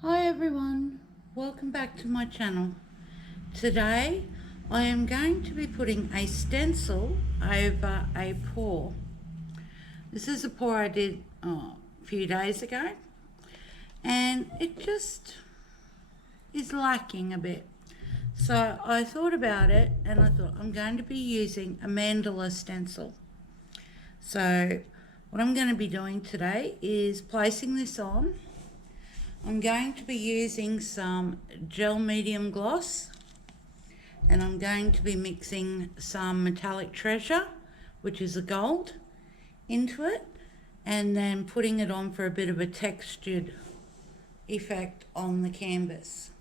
Hi everyone, welcome back to my channel. Today I am going to be putting a stencil over a pour. This is a pour I did a few days ago and it just is lacking a bit. So I thought about it and I thought I'm going to be using a mandala stencil. So what I'm going to be doing today is placing this on. I'm going to be using some gel medium gloss and I'm going to be mixing some metallic treasure, which is a gold, into it and then putting it on for a bit of a textured effect on the canvas.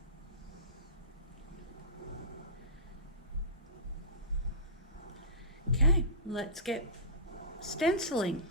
Okay, let's get stenciling.